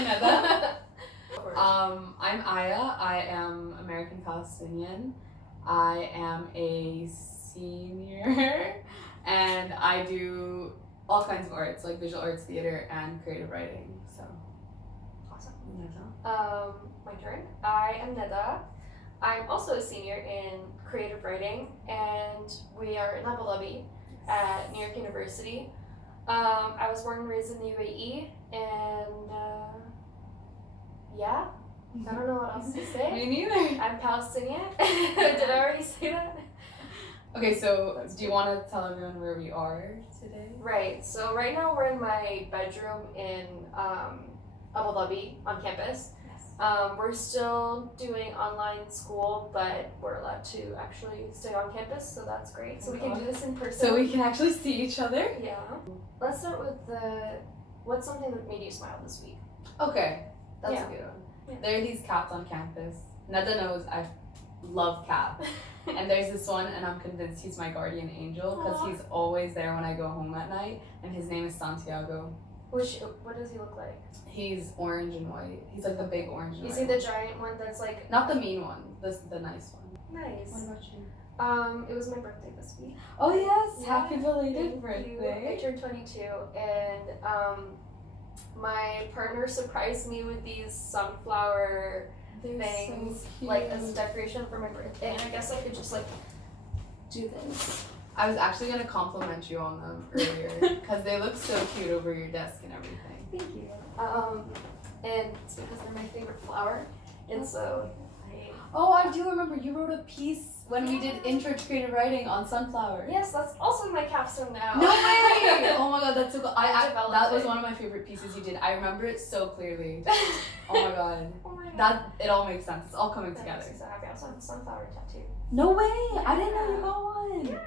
Hi, Neda. I'm Aya. I am American Palestinian. I am a senior and I do all kinds of arts, like visual arts, theater, and creative writing. So, Awesome. Neda. My turn. I am Neda. I'm also a senior in creative writing, and we are in Abu Dhabi at New York University. I was born and raised in the UAE, and yeah, I don't know what else to say. Me neither. I'm Palestinian. Did I already say that? Okay, so do you want to tell everyone where we are today? Right. So right now we're in my bedroom in Abu Dhabi on campus. We're still doing online school, but we're allowed to actually stay on campus, so that's great. So we can do this in person. So we can actually see each other? Yeah. Let's start with what's something that made you smile this week? Okay, that's Yeah. a good one. Yeah. There are these cats on campus. Neda knows I love cats. And there's this one, and I'm convinced he's my guardian angel because he's always there when I go home at night, and his name is Santiago. What does he look like? He's orange and white. He's like the big orange and You white. see the giant one that's like... Not the mean one, the nice one. Nice. What about you? It was my birthday this week. Oh yes, Yeah, happy belated Thank you. birthday. I turned 22, and my partner surprised me with these sunflower They're things, so cute. like as decoration for my birthday, and I guess I could just like do this. I was actually gonna compliment you on them earlier because they look so cute over your desk and everything. Thank you. And it's because they're my favorite flower, and so Oh, I do remember you wrote a piece when we did intro to creative writing on sunflowers. yes, that's also my capstone now. No way! Oh my god, that's so cool. Developed That was it. one of my favorite pieces you did. I remember it so clearly. Oh my god. Oh my god. That it all makes sense. It's all coming That together. makes me so happy. I also have a sunflower tattoo. No way! I didn't know you got one. Yeah.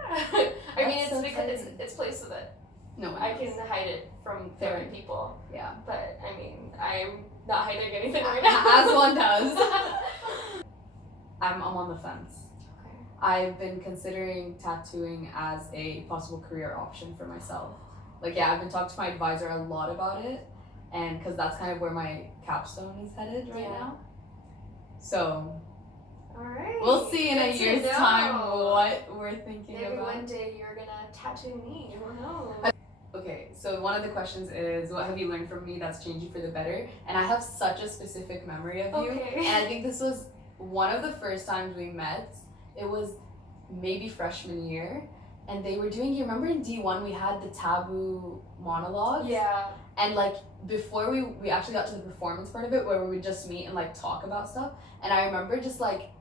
I mean, That's it's so because exciting. it's places that No one I knows. can hide it from Fair. different people. Yeah. But I mean, I'm not hiding anything right now. As one does. I'm on the fence. Okay. I've been considering tattooing as a possible career option for myself. Like, yeah, I've been talking to my advisor a lot about it, and because that's kind of where my capstone is headed right now. So, Alright. we'll see in a Good to year's know. time what we're thinking Maybe about. one day you're gonna tattoo me. Who knows? Okay, so one of the questions is, what have you learned from me that's changed you for the better? And I have such a specific memory of you. Okay. And I think this was one of the first times we met. It was maybe freshman year. And they were doing, you remember in D1 we had the Taboo Monologues? Yeah. And like before we actually got to the performance part of it where we would just meet and like talk about stuff. And I remember just like,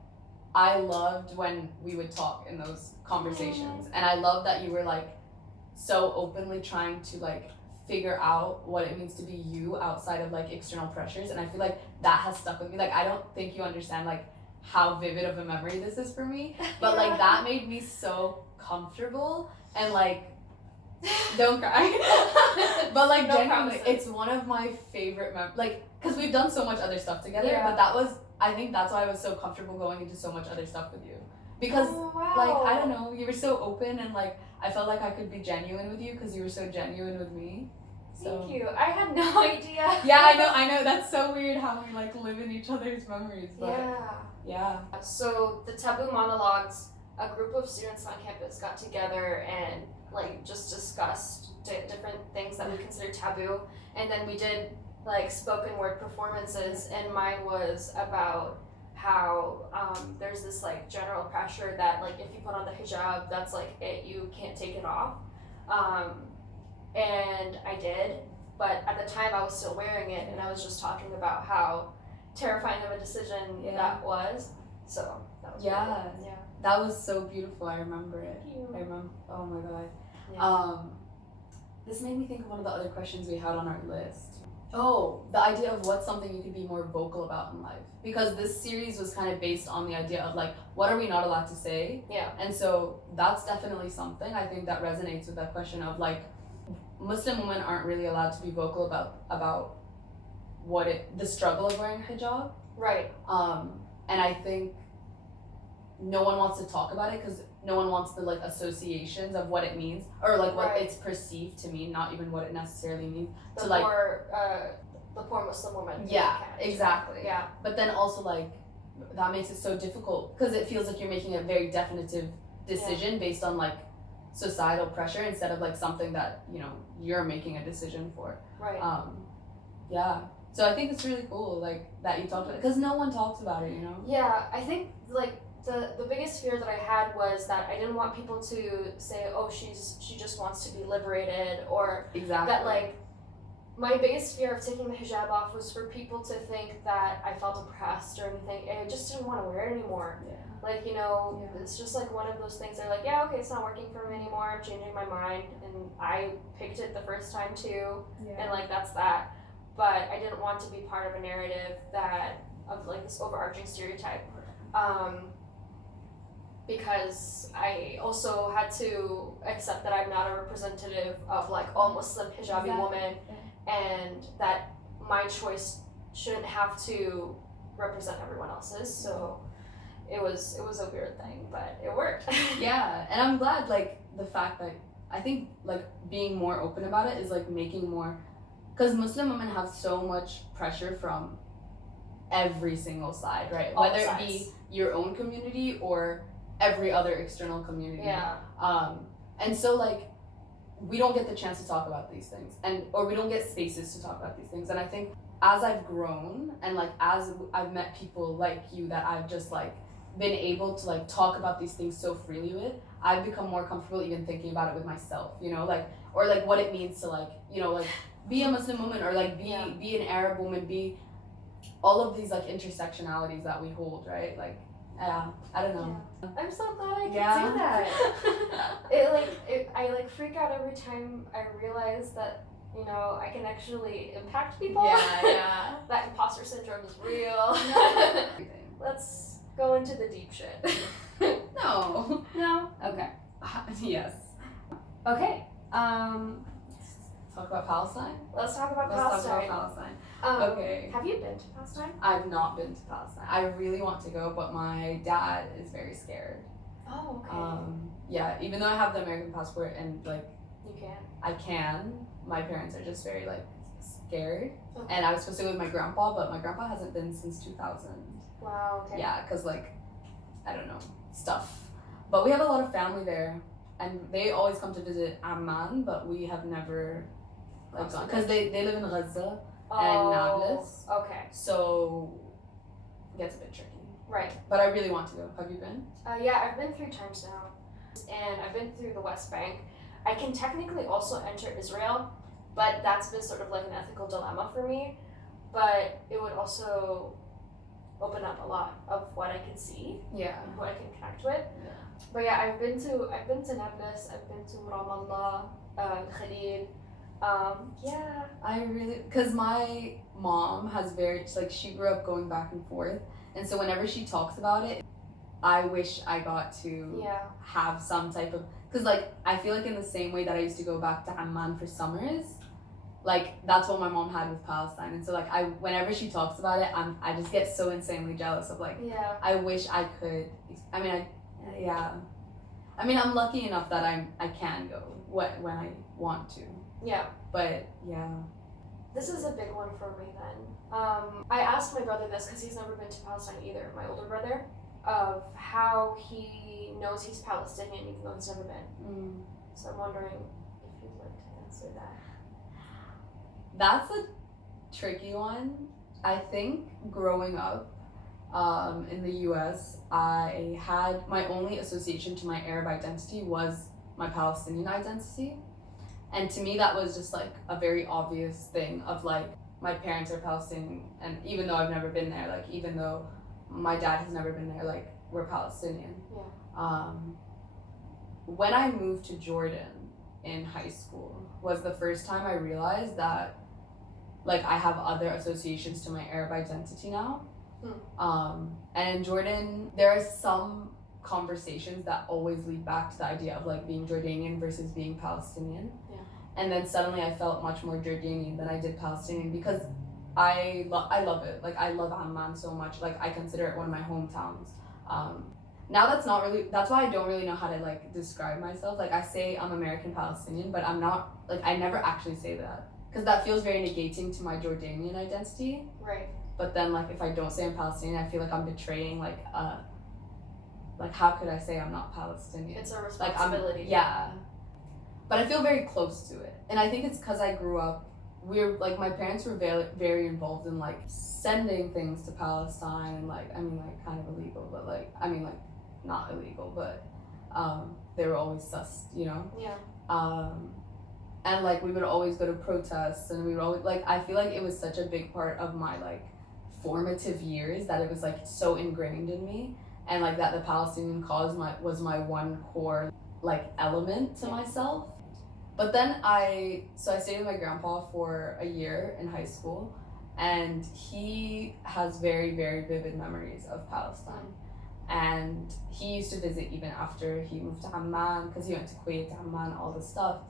I loved when we would talk in those conversations. And I loved that you were like so openly trying to like figure out what it means to be you outside of like external pressures. And I feel like that has stuck with me. Like, I don't think you understand like how vivid of a memory this is for me. But like that made me so comfortable and like, don't cry. But like No genuinely, promises. it's one of my favorite like, because we've done so much other stuff together, Yeah. but that was, I think that's why I was so comfortable going into so much other stuff with you. Because Oh, wow. like, I don't know, you were so open and like, I felt like I could be genuine with you because you were so genuine with me. So. Thank you. I had no idea. Yeah, I know, that's so weird how we like live in each other's memories, but yeah. So the Taboo Monologues, a group of students on campus got together and like just discussed different things that we consider taboo, and then we did like spoken word performances, and mine was about how there's this like general pressure that like if you put on the hijab, that's like it, you can't take it off. And I did, but at the time I was still wearing it, and I was just talking about how terrifying of a decision that was. So that was Yeah. really cool. Yeah. That was so beautiful, I remember it. Thank you. I remember, oh my god. Yeah. This made me think of one of the other questions we had on our list. Oh, the idea of what's something you could be more vocal about in life. Because this series was kind of based on the idea of like, what are we not allowed to say? Yeah. And so that's definitely something I think that resonates with that question of like, Muslim women aren't really allowed to be vocal about the struggle of wearing hijab. Right. And I think no one wants to talk about it because no one wants the like associations of what it means or like what Right. it's perceived to mean, not even what it necessarily means. The to like more the poor Muslim woman. Yeah, can't. exactly. Yeah. But then also like that makes it so difficult because it feels like you're making a very definitive decision based on like societal pressure instead of like something that, you know, you're making a decision for. Right. Yeah. So I think it's really cool like that you talked about it because no one talks about it, you know? Yeah, I think like the biggest fear that I had was that I didn't want people to say, oh, she just wants to be liberated, or Exactly. that like my biggest fear of taking the hijab off was for people to think that I felt oppressed or anything, and I just didn't want to wear it anymore. Yeah. Like, you know, it's just like one of those things. They're like, yeah, okay, it's not working for me anymore. I'm changing my mind, and I picked it the first time too, and like that's that. But I didn't want to be part of a narrative that of like this overarching stereotype, because I also had to accept that I'm not a representative of like all Muslim hijabi women, and that my choice shouldn't have to represent everyone else's. So it was a weird thing, but it worked. Yeah, and I'm glad like the fact that I think like being more open about it is like making more, because Muslim women have so much pressure from every single side, right? All Whether it sides. be your own community or every other external community. Yeah. And so like we don't get the chance to talk about these things, or we don't get spaces to talk about these things. And I think as I've grown and like as I've met people like you that I've just like been able to like talk about these things so freely with, I've become more comfortable even thinking about it with myself, you know, like, or like what it means to like, you know, like be a Muslim woman, or like be an Arab woman, be all of these like intersectionalities that we hold, right? Like, yeah, I don't know. Yeah. I'm so glad I could Yeah. do that. I like freak out every time I realize that, you know, I can actually impact people. Yeah. That imposter syndrome is real. Let's go into the deep shit. No. No? Okay. Yes. Okay. Talk about Palestine? Let's talk about Let's Palestine. talk about Palestine. Okay. Have you been to Palestine? I've not been to Palestine. I really want to go, but my dad is very scared. Oh, okay. Yeah, even though I have the American passport and like You can. I can, my parents are just very like scared. Okay. And I was supposed to go with my grandpa, but my grandpa hasn't been since 2000. Wow, okay. Yeah, because like, I don't know, stuff. But we have a lot of family there, and they always come to visit Amman, but we have never like gone, because they live in Gaza and Nablus. Okay. So it gets a bit tricky. Right. But I really want to go. Have you been? Yeah, I've been 3 times now. And I've been through the West Bank. I can technically also enter Israel, but that's been sort of like an ethical dilemma for me. But it would also open up a lot of what I can see, Yeah. what I can connect with. Yeah. But yeah, I've been to Nablus, I've been to Ramallah, Khalil. Yeah. I really, because my mom has very, like, she grew up going back and forth. And so whenever she talks about it, I wish I got to have some type of, because like I feel like in the same way that I used to go back to Amman for summers, like that's what my mom had with Palestine. And so like whenever she talks about it, I just get so insanely jealous of like, I wish I could. I mean, I'm lucky enough that I can go when I want to. Yeah. But yeah. This is a big one for me then. I asked my brother this because he's never been to Palestine either, my older brother, of how he knows he's Palestinian even though he's never been. So I'm wondering if you'd like to answer that. That's a tricky one. I think growing up in the US, I had my only association to my Arab identity was my Palestinian identity. And to me, that was just like a very obvious thing of like, my parents are Palestinian, and even though I've never been there, like even though my dad has never been there, like we're Palestinian. Yeah. When I moved to Jordan in high school was the first time I realized that like I have other associations to my Arab identity now. And in Jordan, there are some conversations that always lead back to the idea of like being Jordanian versus being Palestinian. And then suddenly I felt much more Jordanian than I did Palestinian because I love it. Like I love Amman so much. Like I consider it one of my hometowns. Now that's why I don't really know how to like describe myself. Like I say I'm American Palestinian, but I'm not, like I never actually say that because that feels very negating to my Jordanian identity. Right. But then, like, if I don't say I'm Palestinian, I feel like I'm betraying, like, how could I say I'm not Palestinian? It's a responsibility. Yeah. But I feel very close to it. And I think it's because I grew up, my parents were very, very involved in, like, sending things to Palestine, and, like, I mean, like, kind of illegal, but, like, I mean, like, not illegal, but they were always sus, you know? Yeah. And, like, we would always go to protests, and we would always, like, I feel like it was such a big part of my, like, formative years that it was, like, so ingrained in me, and, like, that the Palestinian cause was my one core, like, element to myself. But then I stayed with my grandpa for a year in high school, and he has very, very vivid memories of Palestine. And he used to visit even after he moved to Amman, because he went to Kuwait, Amman, all this stuff.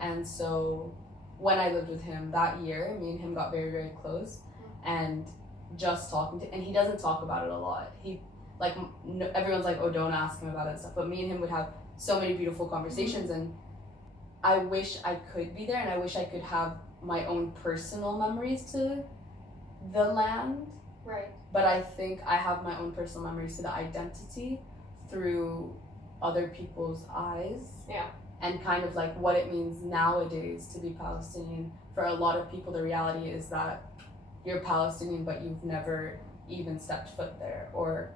And so when I lived with him that year, me and him got very, very close, and just talking to, and he doesn't talk about it a lot. He, like, everyone's like, oh, don't ask him about it and stuff, but me and him would have so many beautiful conversations, and I wish I could be there, and I wish I could have my own personal memories to the land. Right. But I think I have my own personal memories to the identity through other people's eyes. Yeah. And kind of like what it means nowadays to be Palestinian. For a lot of people, the reality is that you're Palestinian, but you've never even stepped foot there or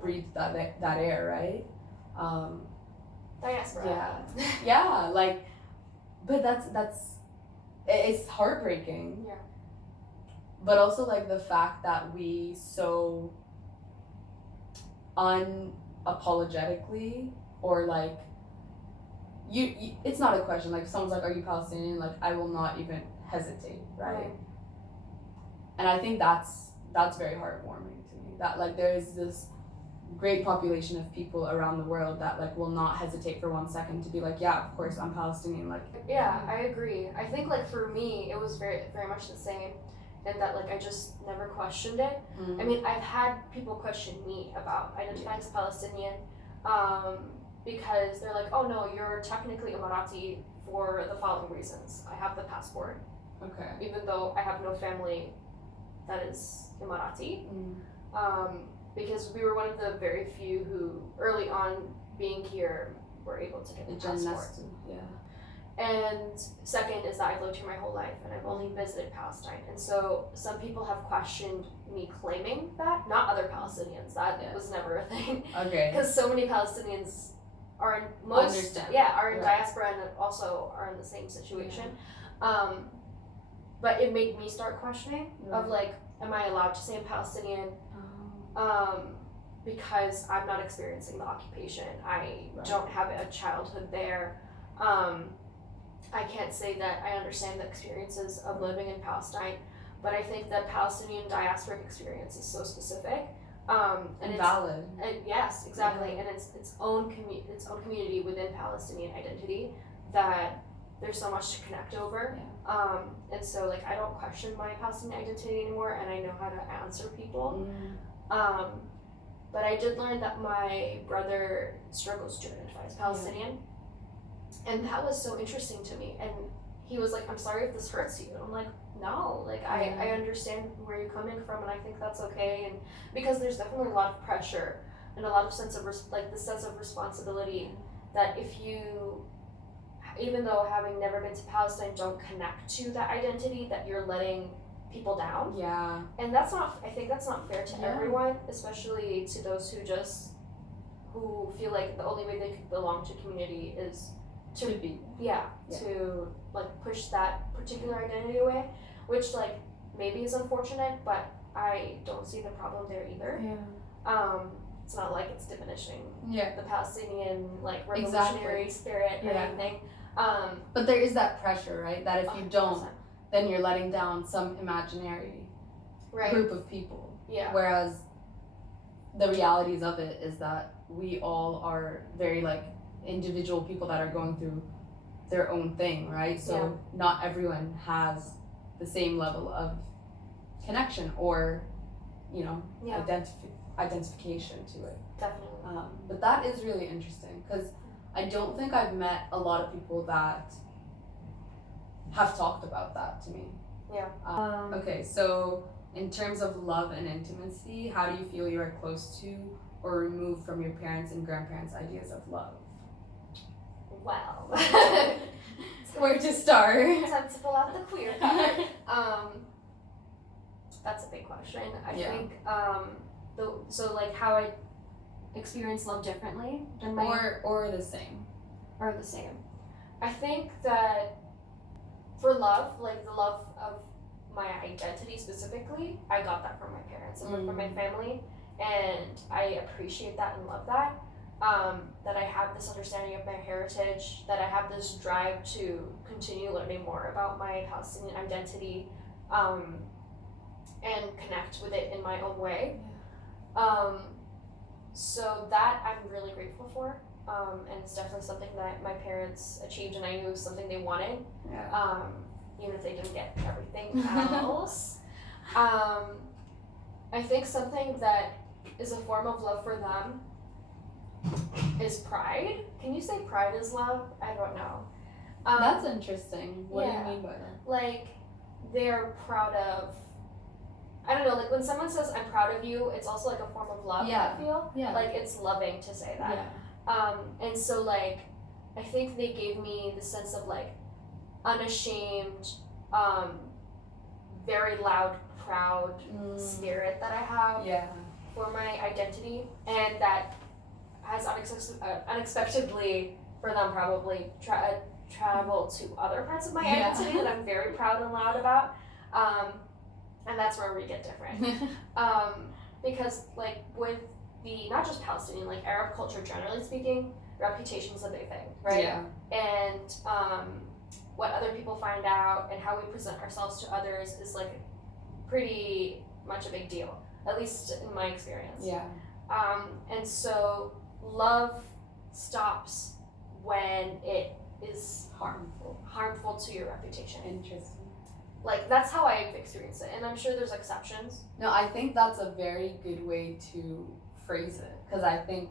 breathed that air, right? Diaspora. Yeah, like, but it's heartbreaking. Yeah. But also, like, the fact that we so unapologetically, or like, you it's not a question, like, if someone's like, are you Palestinian, like, I will not even hesitate, right? And I think that's very heartwarming to me, that, like, there is this great population of people around the world that, like, will not hesitate for 1 second to be like, yeah, of course I'm Palestinian, like. Yeah, I agree. I think, like, for me it was very, very much the same, and that, like, I just never questioned it. I mean, I've had people question me about identifying as Palestinian, because they're like, oh no, you're technically Emirati for the following reasons. I have the passport, Okay. even though I have no family that is Emirati, because we were one of the very few who, early on being here, were able to get the passport. Yeah. And second is that I've lived here my whole life, and I've only visited Palestine. And so some people have questioned me claiming that, not other Palestinians. That was never a thing. Okay. Because so many Palestinians are in diaspora and also are in the same situation. But it made me start questioning of, like, am I allowed to say I'm Palestinian? Because I'm not experiencing the occupation. I don't have a childhood there. I can't say that I understand the experiences of living in Palestine, but I think the Palestinian diasporic experience is so specific. And valid. Yes, exactly. And it's its own community within Palestinian identity that there's so much to connect over. And so, like, I don't question my Palestinian identity anymore, and I know how to answer people. But I did learn that my brother struggles to identify as Palestinian. And that was so interesting to me. And he was like, I'm sorry if this hurts you. And I'm like, no, like, I understand where you're coming from, and I think that's okay. And because there's definitely a lot of pressure and a lot of sense of the sense of responsibility that if you, even though having never been to Palestine, don't connect to that identity, that you're letting people down. Yeah. And I think that's not fair to everyone, especially to those who feel like the only way they could belong to community is to like push that particular identity away, which, like, maybe is unfortunate, but I don't see the problem there either. It's not like it's diminishing the Palestinian, like, revolutionary spirit or anything. But there is that pressure, right? That if you don't, then you're letting down some imaginary group of people. Whereas the realities of it is that we all are very, like, individual people that are going through their own thing, right? So not everyone has the same level of connection or, you know, identification to it. Definitely. But that is really interesting, because I don't think I've met a lot of people that have talked about that to me. Yeah. Okay, so in terms of love and intimacy, how do you feel you are close to or removed from your parents' and grandparents' ideas of love? Well, Where to start? time to pull out the queer card. That's a big question. I think so like how I experience love differently than my or the same. Or the same. I think that for love, like the love of my identity specifically, I got that from my parents and from my family, and I appreciate that and love that. That I have this understanding of my heritage, that I have this drive to continue learning more about my Palestinian identity, and connect with it in my own way. So that I'm really grateful for. And it's definitely something that my parents achieved, and I knew it was something they wanted. Yeah. Even if they didn't get everything else. I think something that is a form of love for them is pride. Can you say pride is love? I don't know. That's interesting. What do you mean by that? Like, they're proud of, I don't know, like when someone says, I'm proud of you, it's also like a form of love, I feel. Yeah. Like, it's loving to say that. Yeah. And so, like, I think they gave me the sense of, like, unashamed, very loud, proud spirit that I have for my identity, and that has unexpectedly, for them probably, traveled to other parts of my identity that I'm very proud and loud about. And that's where we get different. Because, like, with the, not just Palestinian, like, Arab culture generally speaking, reputation is a big thing, right? Yeah. And what other people find out and how we present ourselves to others is, like, pretty much a big deal, at least in my experience. Yeah. And so love stops when it is harmful to your reputation. Interesting. Like, that's how I've experienced it, and I'm sure there's exceptions. No, I think that's a very good way to phrase it, because I think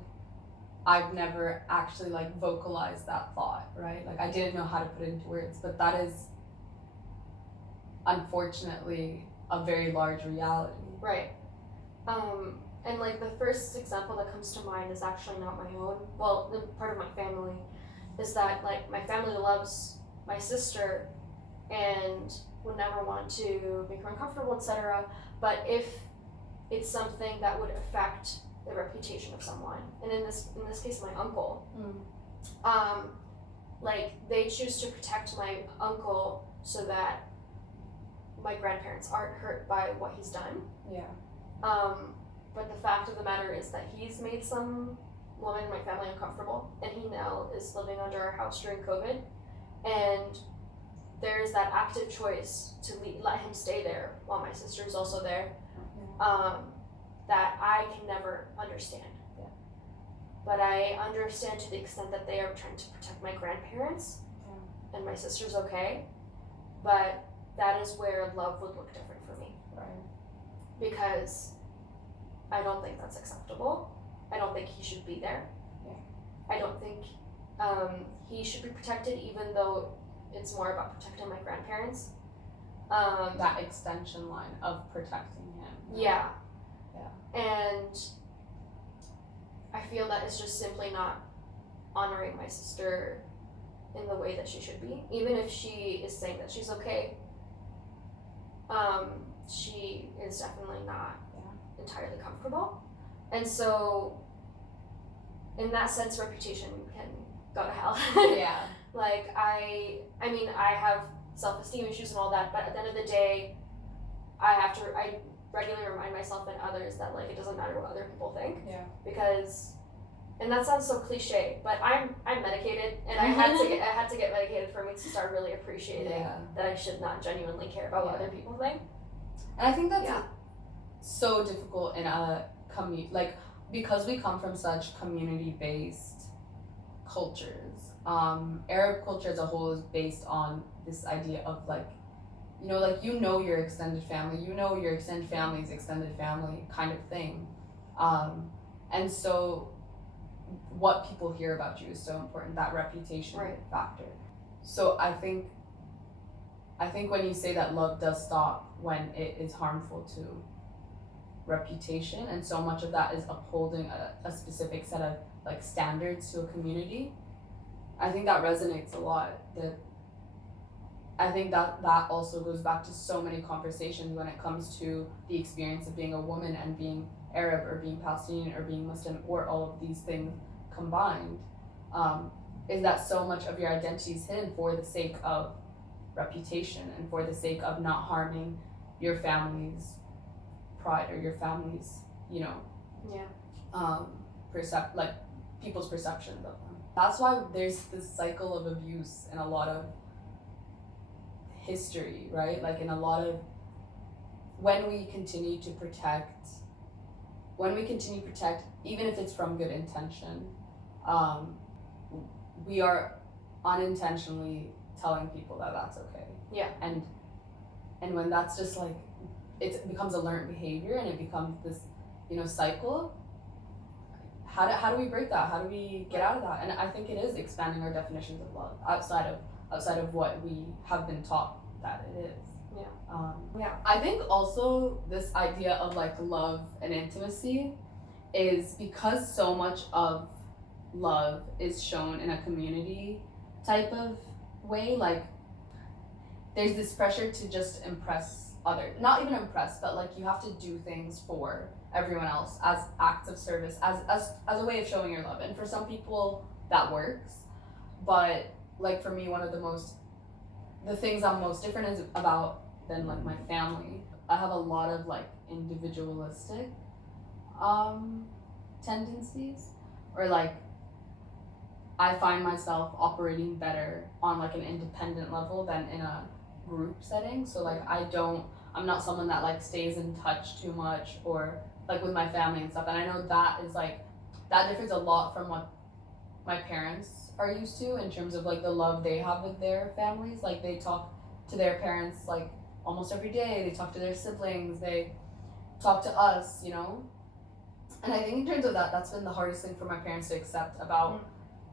I've never actually, like, vocalized that thought, right? Like, I didn't know how to put it into words, but that is unfortunately a very large reality. Right. And, like, the first example that comes to mind is actually not my own. Well, the part of my family is that, like, my family loves my sister and would never want to make her uncomfortable, etc. But if it's something that would affect the reputation of someone, and in this case, my uncle, like, they choose to protect my uncle so that my grandparents aren't hurt by what he's done. Yeah. But the fact of the matter is that he's made some woman in my family uncomfortable, and he now is living under our house during COVID, and there's that active choice to let him stay there while my sister's also there, that I can never understand. Yeah. But I understand to the extent that they are trying to protect my grandparents, and my sister's okay, but that is where love would look different for me. Right. Because I don't think that's acceptable. I don't think he should be there. Yeah. I don't think he should be protected, even though it's more about protecting my grandparents. That extension line of protecting him. Yeah. Yeah. And I feel that it's just simply not honoring my sister in the way that she should be. Even if she is saying that she's okay, she is definitely not entirely comfortable. And so, in that sense, reputation can go to hell. Yeah. Like, I mean, I have self-esteem issues and all that, but at the end of the day, I regularly remind myself and others that, like, it doesn't matter what other people think. Yeah. Because, and that sounds so cliche, but I'm medicated, and I had to get medicated for me to start really appreciating that I should not genuinely care about what other people think. And I think that's so difficult in a like, because we come from such community-based cultures. Arab culture as a whole is based on this idea of, like, your extended family, your extended family's extended family kind of thing. And so what people hear about you is so important, that reputation factor. So I think I think when you say that love does stop when it is harmful to reputation, and so much of that is upholding a specific set of like standards to a community, I think that resonates a lot. That I think that also goes back to so many conversations when it comes to the experience of being a woman and being Arab or being Palestinian or being Muslim or all of these things combined, is that so much of your identity is hidden for the sake of reputation and for the sake of not harming your family's pride or your family's, like people's perceptions of them. That's why there's this cycle of abuse in a lot of history, right? Like in a lot of, when we continue to protect, even if it's from good intention, we are unintentionally telling people that that's okay. Yeah. And when that's just like, it becomes a learned behavior and it becomes this, cycle. How do we break that? How do we get out of that? And I think it is expanding our definitions of love outside of what we have been taught that it is. Yeah. I think also this idea of like love and intimacy is because so much of love is shown in a community type of way. Like there's this pressure to just impress others, not even impress, but like you have to do things for everyone else as acts of service, as a way of showing your love. And for some people that works, but like for me, one of the things I'm most different than like my family, I have a lot of like individualistic tendencies, or like I find myself operating better on like an independent level than in a group setting. So like I'm not someone that like stays in touch too much, or like with my family and stuff. And I know that is like, that differs a lot from what my parents are used to in terms of like the love they have with their families. Like they talk to their parents like almost every day, they talk to their siblings, they talk to us, And I think in terms of that's been the hardest thing for my parents to accept about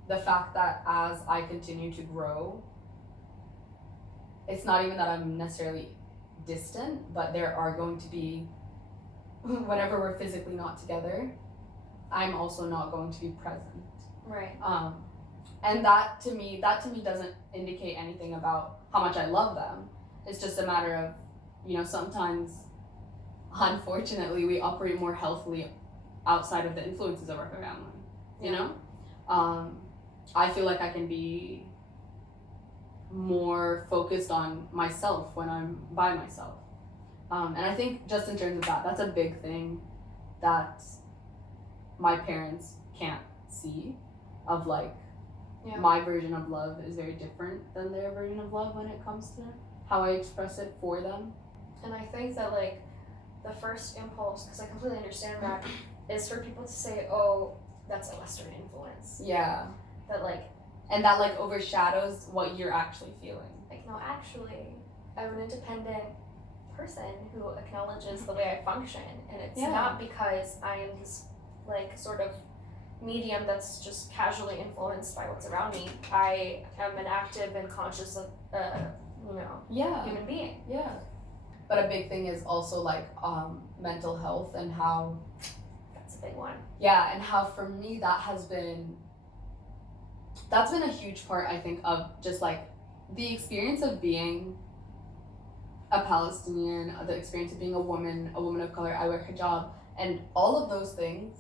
the fact that as I continue to grow, it's not even that I'm necessarily distant, but there are going to be, whenever we're physically not together, I'm also not going to be present. Right. And that to me doesn't indicate anything about how much I love them. It's just a matter of, sometimes, unfortunately, we operate more healthily outside of the influences of our family, I feel like I can be more focused on myself when I'm by myself. And I think just in terms of that's a big thing that my parents can't see, of like, my version of love is very different than their version of love when it comes to how I express it for them. And I think that like the first impulse, because I completely understand that, is for people to say, oh, that's a Western influence. Yeah. That like, and that like overshadows what you're actually feeling. Like, no, actually, I'm an independent person who acknowledges the way I function, and it's not because I am this like sort of medium that's just casually influenced by what's around me. I am an active and conscious human being. Yeah. But a big thing is also like mental health, and how that's a big one. Yeah, and how for me that's been a huge part, I think, of just like the experience of being a Palestinian, the experience of being a woman of color. I wear hijab, and all of those things.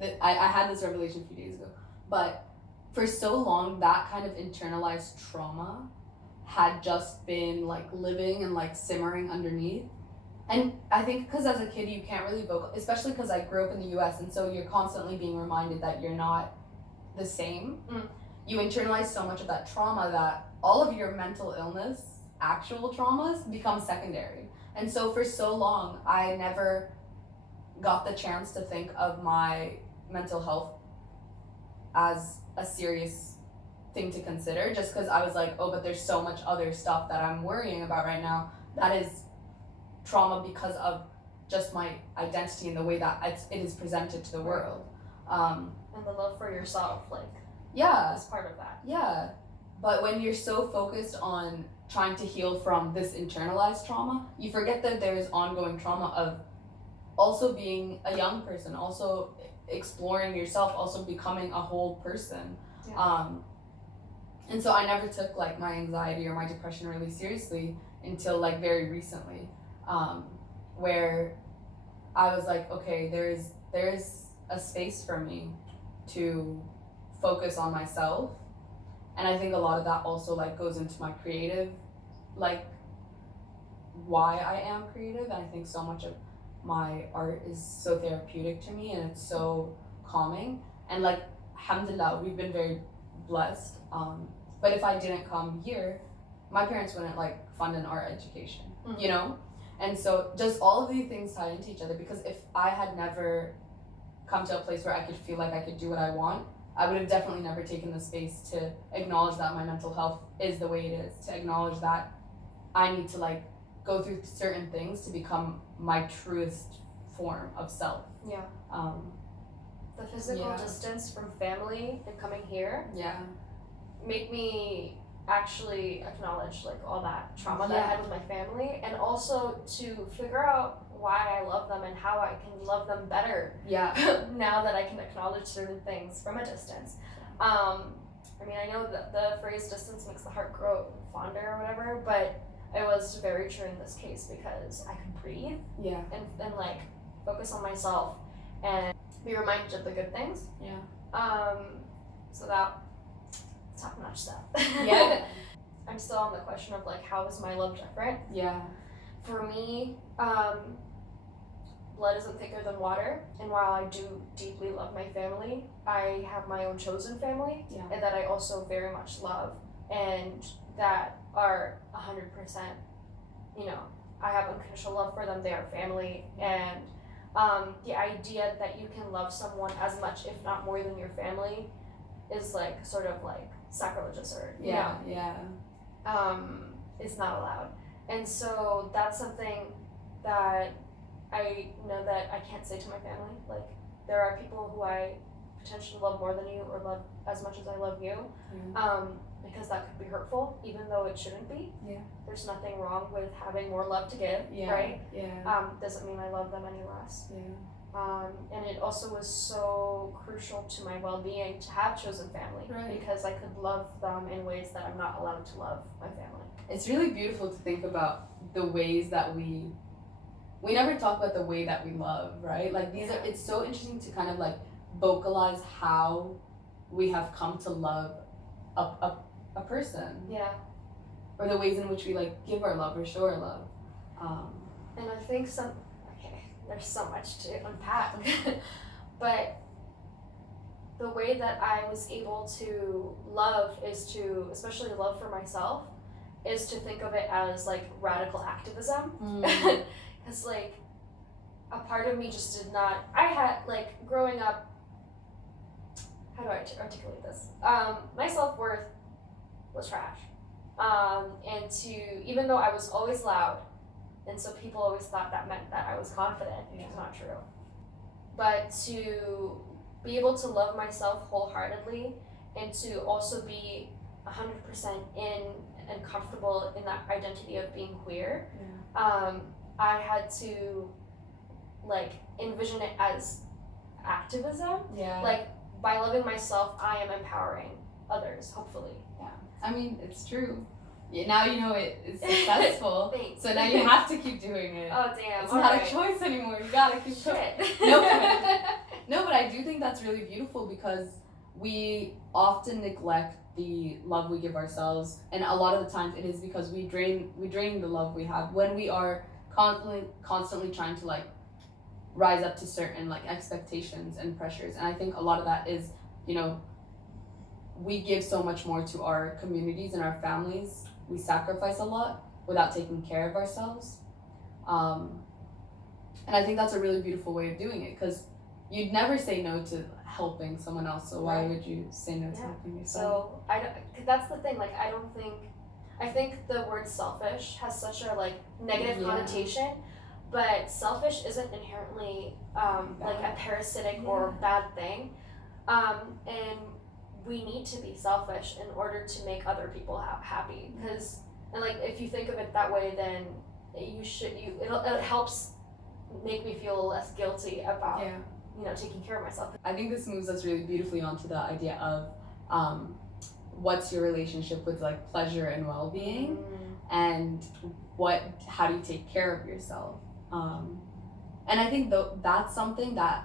That I had this revelation a few days ago, but for so long that kind of internalized trauma had just been like living and like simmering underneath. And I think because as a kid you can't really especially because I grew up in the US, and so you're constantly being reminded that you're not the same. You internalize so much of that trauma that all of your mental illness, actual traumas, become secondary. And so for so long I never got the chance to think of my mental health as a serious thing to consider, just because I was like, oh, but there's so much other stuff that I'm worrying about right now that is trauma because of just my identity and the way that it is presented to the world. And the love for yourself, like, is part of that. Yeah. But when you're so focused on trying to heal from this internalized trauma, you forget that there is ongoing trauma of also being a young person, also exploring yourself, also becoming a whole person. Yeah. And so I never took like my anxiety or my depression really seriously until like very recently, where I was like, okay, there's a space for me to focus on myself. And I think a lot of that also like goes into my creative, like why I am creative. And I think so much of my art is so therapeutic to me, and it's so calming. And like, alhamdulillah, we've been very blessed. But if I didn't come here, my parents wouldn't like fund an art education, you know? And so just all of these things tie into each other, because if I had never come to a place where I could feel like I could do what I want, I would have definitely never taken the space to acknowledge that my mental health is the way it is, to acknowledge that I need to like go through certain things to become my truest form of self. Yeah. The physical distance from family and coming here made me actually acknowledge like all that trauma that I had with my family, and also to figure out why I love them and how I can love them better now that I can acknowledge certain things from a distance. I mean, I know that the phrase distance makes the heart grow fonder or whatever, but it was very true in this case because I could breathe and like focus on myself and be reminded of the good things. So that top-notch stuff. I'm still on the question of like, how is my love different? For me, blood isn't thicker than water, and while I do deeply love my family, I have my own chosen family and that I also very much love, and that are 100%, you know, I have unconditional love for them. They are family, and the idea that you can love someone as much, if not more than your family, is like sort of like sacrilegious, or it's not allowed. And so that's something that I know that I can't say to my family. Like, there are people who I potentially love more than you, or love as much as I love you, because that could be hurtful, even though it shouldn't be. There's nothing wrong with having more love to give, right? Doesn't mean I love them any less. And it also was so crucial to my well-being to have chosen family, because I could love them in ways that I'm not allowed to love my family. It's really beautiful to think about the ways that we never talk about the way that we love, right? Like it's so interesting to kind of like vocalize how we have come to love a person. Or the ways in which we like give our love or show our love. And I think there's so much to unpack. But the way that I was able to love is to, especially love for myself, is to think of it as like radical activism. Because like a part of me just did not, I had like growing up, how do I articulate this? My self-worth was trash. And even though I was always loud, and so people always thought that meant that I was confident, which is not true. But to be able to love myself wholeheartedly, and to also be 100% in and comfortable in that identity of being queer, I had to like envision it as activism. Like, by loving myself, I am empowering others, hopefully. I mean, it's true. Now you know it's successful. So now you have to keep doing it. Oh damn! It's not a choice anymore. You gotta keep shit. No, but I do think that's really beautiful, because we often neglect the love we give ourselves, and a lot of the times it is because we drain the love we have when we are constantly trying to like rise up to certain like expectations and pressures. And I think a lot of that is, you know, we give so much more to our communities and our families. We sacrifice a lot without taking care of ourselves. And I think that's a really beautiful way of doing it, because you'd never say no to helping someone else, so why would you say no to helping yourself? So that's the thing, like I think the word selfish has such a like negative connotation, but selfish isn't inherently like a parasitic or bad thing, and we need to be selfish in order to make other people happy, because And like if you think of it that way, then it helps make me feel less guilty about taking care of myself. I think this moves us really beautifully onto the idea of what's your relationship with like pleasure and well-being, and how do you take care of yourself. And I think that's something that,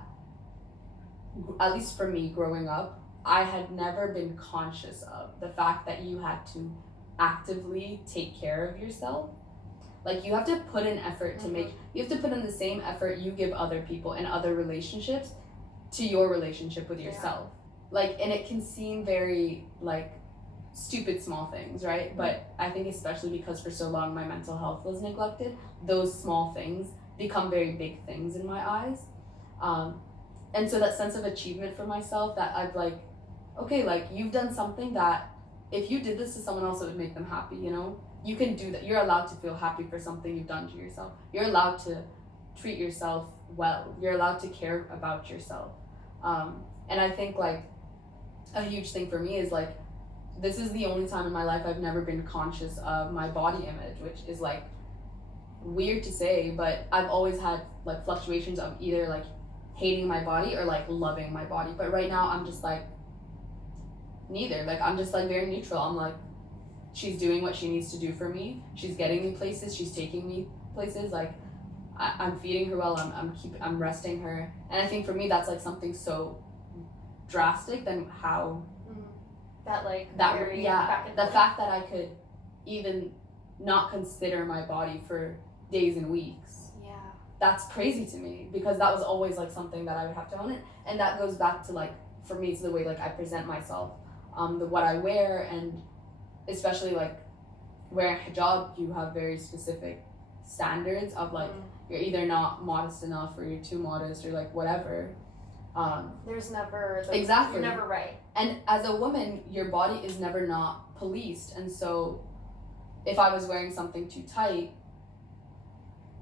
at least for me growing up, I had never been conscious of, the fact that you had to actively take care of yourself. Like you have to put in effort you have to put in the same effort you give other people in other relationships to your relationship with yourself. Like, and it can seem very like stupid small things, right? But I think especially because for so long my mental health was neglected, those small things become very big things in my eyes. And so that sense of achievement for myself, that I've like, okay, like you've done something that if you did this to someone else, it would make them happy, you know? You can do that. You're allowed to feel happy for something you've done to yourself. You're allowed to treat yourself well. You're allowed to care about yourself. And I think like a huge thing for me is like, this is the only time in my life I've never been conscious of my body image, which is like weird to say, but I've always had like fluctuations of either like hating my body or like loving my body. But right now I'm just like neither. Like I'm just like very neutral. I'm like, she's doing what she needs to do for me. She's getting me places. She's taking me places. Like I'm feeding her well. I'm resting her. And I think for me that's like something so drastic than how the fact that I could even not consider my body for days and weeks. Yeah. That's crazy to me, because that was always like something that I would have to own it. And that goes back to like, for me, it's the way like I present myself, what I wear, and especially like wearing hijab, you have very specific standards of like, you're either not modest enough or you're too modest or like whatever. There's never exactly, you're never right. And as a woman, your body is never not policed. And so if I was wearing something too tight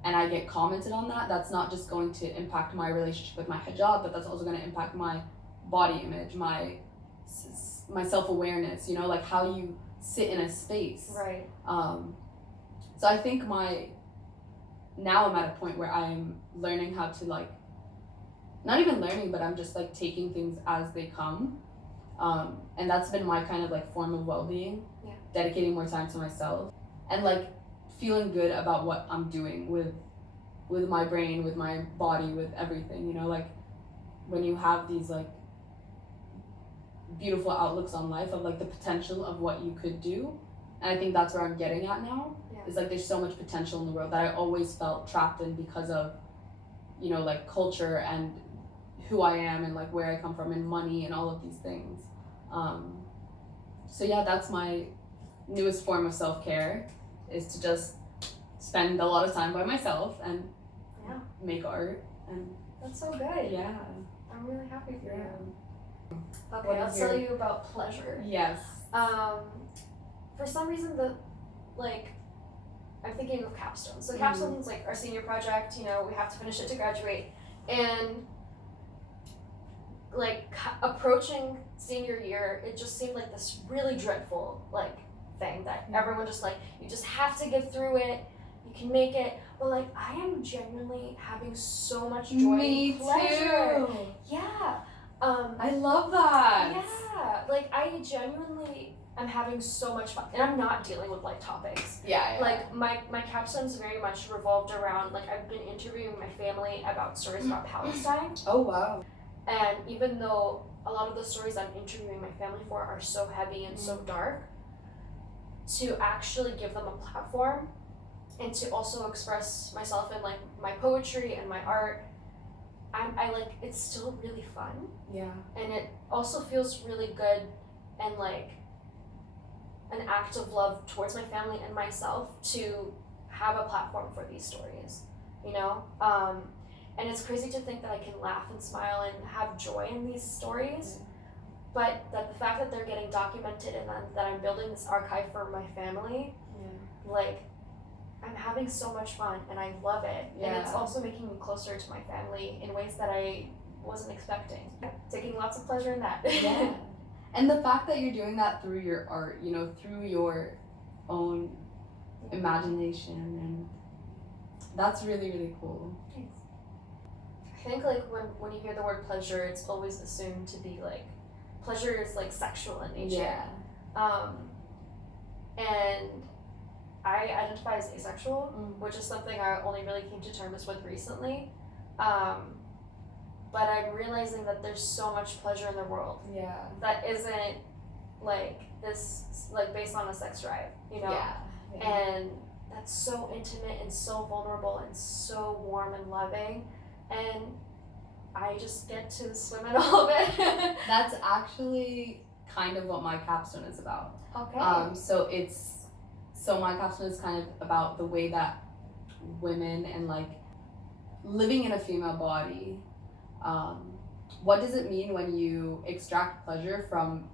and I get commented on that, that's not just going to impact my relationship with my hijab, but that's also going to impact my body image, my self-awareness, you know, like how you sit in a space. Right. So I think now I'm at a point where I'm learning how to like, not even learning, but I'm just like taking things as they come. And that's been my kind of like form of well-being, dedicating more time to myself and like feeling good about what I'm doing with my brain, with my body, with everything, you know, like when you have these like beautiful outlooks on life of like the potential of what you could do. And I think that's where I'm getting at now. It's like there's so much potential in the world that I always felt trapped in because of, you know, like culture and who I am and like where I come from and money and all of these things. So yeah, that's my newest form of self-care, is to just spend a lot of time by myself and make art. And that's so good. Yeah. I'm really happy for you. Okay, What I'll is tell you about pleasure. Yes. For some reason I'm thinking of capstones. So capstone's like our senior project, you know, we have to finish it to graduate. And like approaching senior year, it just seemed like this really dreadful like thing that everyone just like, you just have to get through it, you can make it. But like I am genuinely having so much joy and pleasure. Too. Yeah. I love that. Yeah. Like I genuinely am having so much fun, and I'm not dealing with light topics. Yeah. Like my capstones very much revolved around like I've been interviewing my family about stories about Palestine. Oh wow. And even though a lot of the stories I'm interviewing my family for are so heavy and so dark, to actually give them a platform and to also express myself in like my poetry and my art, I like, it's still really fun. Yeah. And it also feels really good and like an act of love towards my family and myself to have a platform for these stories, you know? And it's crazy to think that I can laugh and smile and have joy in these stories, but that the fact that they're getting documented and that I'm building this archive for my family, like I'm having so much fun and I love it. And it's also making me closer to my family in ways that I wasn't expecting. Taking lots of pleasure in that. Yeah. And the fact that you're doing that through your art, you know, through your own imagination, and that's really, really cool. Thanks. I think like when you hear the word pleasure, it's always assumed to be like pleasure is like sexual in nature. Yeah. And I identify as asexual, which is something I only really came to terms with recently. But I'm realizing that there's so much pleasure in the world Yeah. that isn't like this, like based on a sex drive, you know? Yeah. And that's so intimate and so vulnerable and so warm and loving. And I just get to swim in all of it. That's actually kind of what my capstone is about. Okay. So my capstone is kind of about the way that women and like living in a female body, what does it mean when you extract pleasure from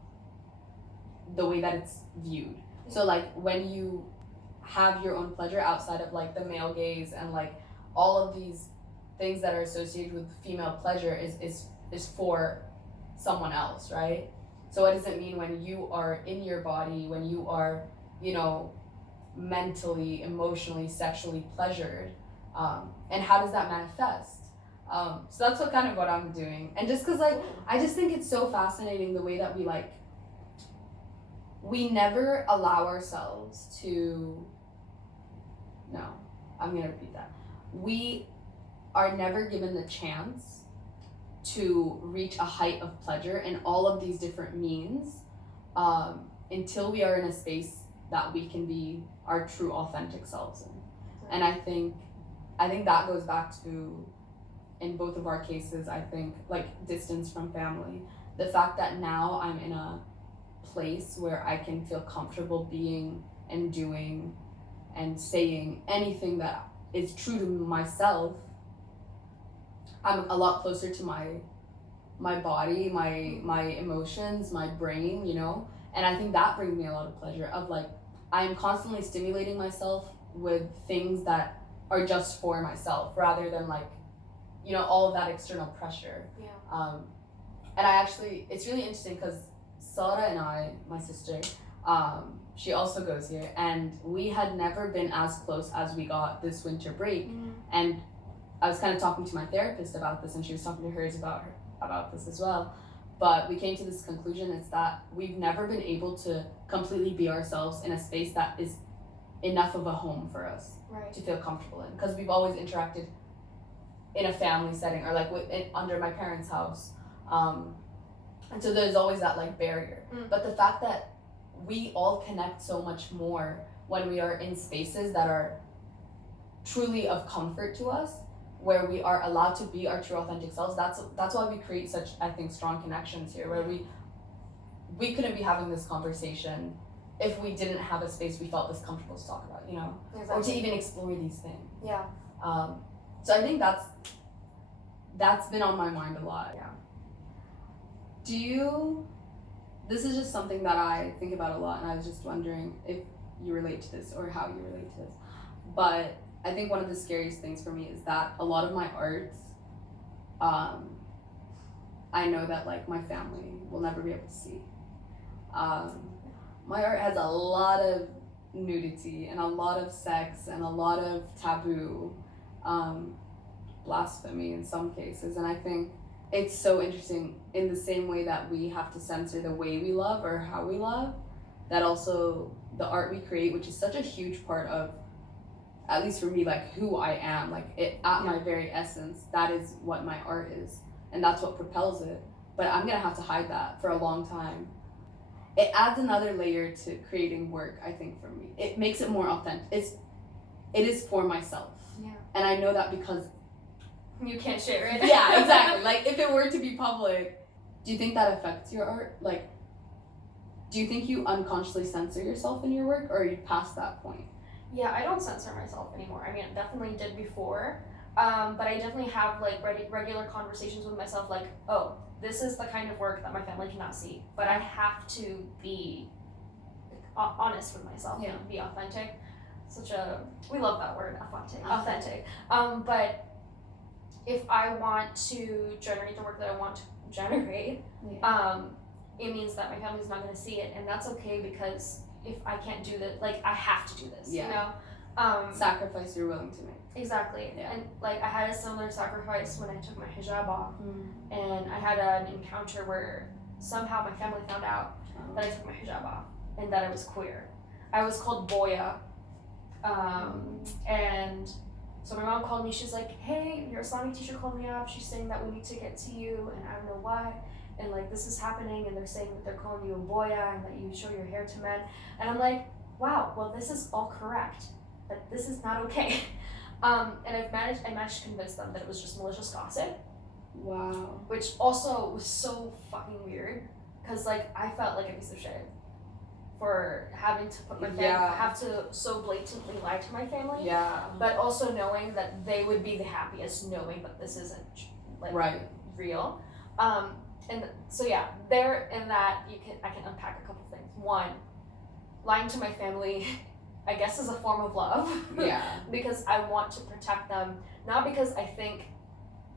the way that it's viewed? So like when you have your own pleasure outside of like the male gaze and like all of these things that are associated with female pleasure is for someone else, right? So what does it mean when you are in your body, when you are, you know, mentally, emotionally, sexually pleasured, and how does that manifest? So that's what I'm doing. And just because like I just think it's so fascinating the way that we never allow ourselves to, no, I'm gonna repeat that. We are never given the chance to reach a height of pleasure in all of these different means, until we are in a space that we can be our true authentic selves in. And I think that goes back to, in both of our cases, I think like distance from family, the fact that now I'm in a place where I can feel comfortable being and doing and saying anything that is true to myself. I'm a lot closer to my body, my emotions, my brain, you know? And I think that brings me a lot of pleasure of like, I am constantly stimulating myself with things that are just for myself rather than like, you know, all of that external pressure. Yeah. And I actually, it's really interesting because Sara and I, my sister, she also goes here, and we had never been as close as we got this winter break. And I was kind of talking to my therapist about this, and she was talking to hers about this as well. But we came to this conclusion, it's that we've never been able to completely be ourselves in a space that is enough of a home for us to feel comfortable in. Because we've always interacted in a family setting or like under my parents' house. And so there's always that like barrier. But the fact that we all connect so much more when we are in spaces that are truly of comfort to us, where we are allowed to be our true authentic selves, that's why we create such, I think, strong connections here, where we couldn't be having this conversation if we didn't have a space we felt this comfortable to talk about, you know? Exactly. Or to even explore these things. Yeah. So I think that's been on my mind a lot. Yeah. This is just something that I think about a lot, and I was just wondering if you relate to this or how you relate to this. But I think one of the scariest things for me is that a lot of my arts, I know that like my family will never be able to see. My art has a lot of nudity and a lot of sex and a lot of taboo, blasphemy in some cases, and I think it's so interesting in the same way that we have to censor the way we love or how we love, that also the art we create, which is such a huge part of, at least for me, like who I am, like it at my very essence, that is what my art is, and that's what propels it. But I'm gonna have to hide that for a long time. It adds another layer to creating work, I think, for me. It makes it more authentic. It is for myself. Yeah. And I know that because you can't share it. Yeah, exactly. Like if it were to be public, do you think that affects your art? Like, do you think you unconsciously censor yourself in your work, or are you past that point? Yeah, I don't censor myself anymore. I mean, I definitely did before, but I definitely have like regular conversations with myself, like, oh, this is the kind of work that my family cannot see, but I have to be honest with myself and be authentic. We love that word, authentic. But if I want to generate the work that I want to generate, it means that my family's not going to see it, and that's okay, because if I can't do this, like I have to do this, Yeah. you know. Sacrifice you're willing to make. Exactly. Yeah. And like I had a similar sacrifice when I took my hijab off, and I had an encounter where somehow my family found out that I took my hijab off and that I was queer. I was called Boya, and so my mom called me. She's like, "Hey, your Islamic teacher called me up. She's saying that we need to get to you, and I don't know why. And like this is happening, and they're saying that they're calling you a Boya and that you show your hair to men." And I'm like, "Wow, well this is all correct. That this is not okay." And I managed to convince them that it was just malicious gossip. Wow. Which also was so fucking weird, cause like I felt like a piece of shit for having to put my family, have to so blatantly lie to my family. Yeah. But also knowing that they would be the happiest knowing that this isn't like real. And so yeah, there in that I can unpack a couple things. One, lying to my family, I guess, is a form of love. Yeah. Because I want to protect them, not because I think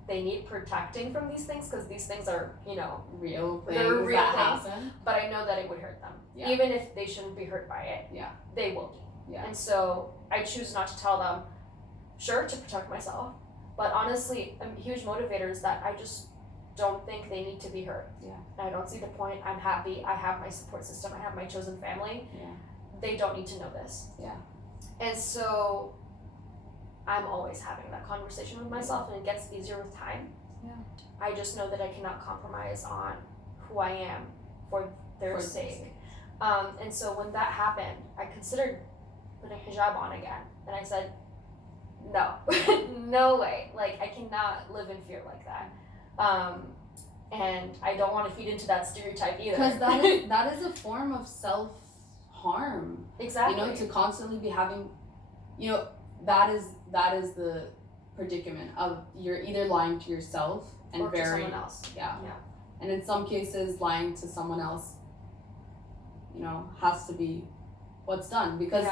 they need protecting from these things, because these things are, you know, real things they're real that things, happen. but I know that it would hurt them. Yeah. Even if they shouldn't be hurt by it, they will be. Yeah. And so I choose not to tell them, sure, to protect myself, but honestly, a huge motivator is that I just don't think they need to be hurt. Yeah. I don't see the point. I'm happy. I have my support system. I have my chosen family. Yeah. They don't need to know this. Yeah. And so I'm always having that conversation with myself, and it gets easier with time. Yeah. I just know that I cannot compromise on who I am for their sake. And so when that happened, I considered putting hijab on again, and I said, no, no way. Like I cannot live in fear like that. And I don't want to feed into that stereotype either. Because that is a form of self-harm. Exactly. You know, to constantly be having, you know, that is the predicament of you're either lying to yourself and or to someone else. Yeah. And in some cases, lying to someone else, you know, has to be what's done. Because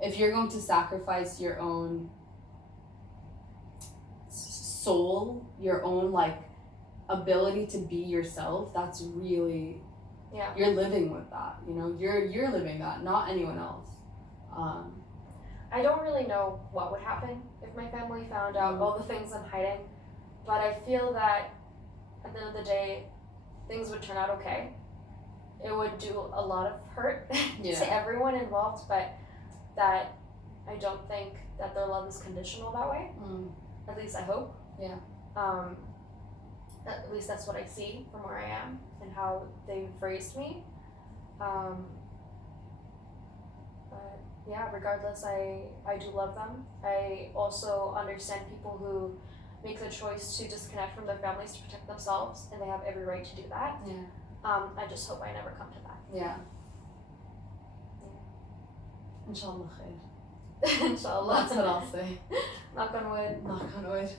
if you're going to sacrifice your own soul, your own like ability to be yourself, that's really you're living with that, you know, you're living that, not anyone else. I don't really know what would happen if my family found out all the things I'm hiding, but I feel that at the end of the day things would turn out okay. It would do a lot of hurt to everyone involved, but that I don't think that their love is conditional that way. At least I hope. At least that's what I see from where I am and how they've raised me. But yeah, regardless, I do love them. I also understand people who make the choice to disconnect from their families to protect themselves, and they have every right to do that. I just hope I never come to that. Inshallah khair. Inshallah. That's what I'll say. Knock on wood. Knock on wood.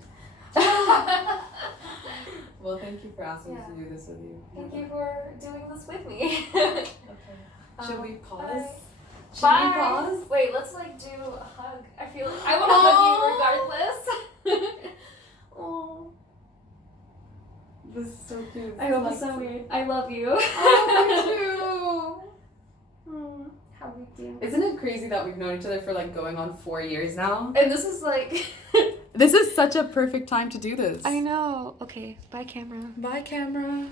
Well, thank you for asking me to do this with you. Thank you for doing this with me. Okay. Should we pause? Bye. Should Bye. we pause? Wait, let's like do a hug. I feel like I want to hug you regardless. Oh. This is so cute. I hope it's so weird. I love you. Oh, How we do. isn't it crazy that we've known each other for like going on 4 years now? And this is like This is such a perfect time to do this. I know. Okay, bye camera. Bye, camera.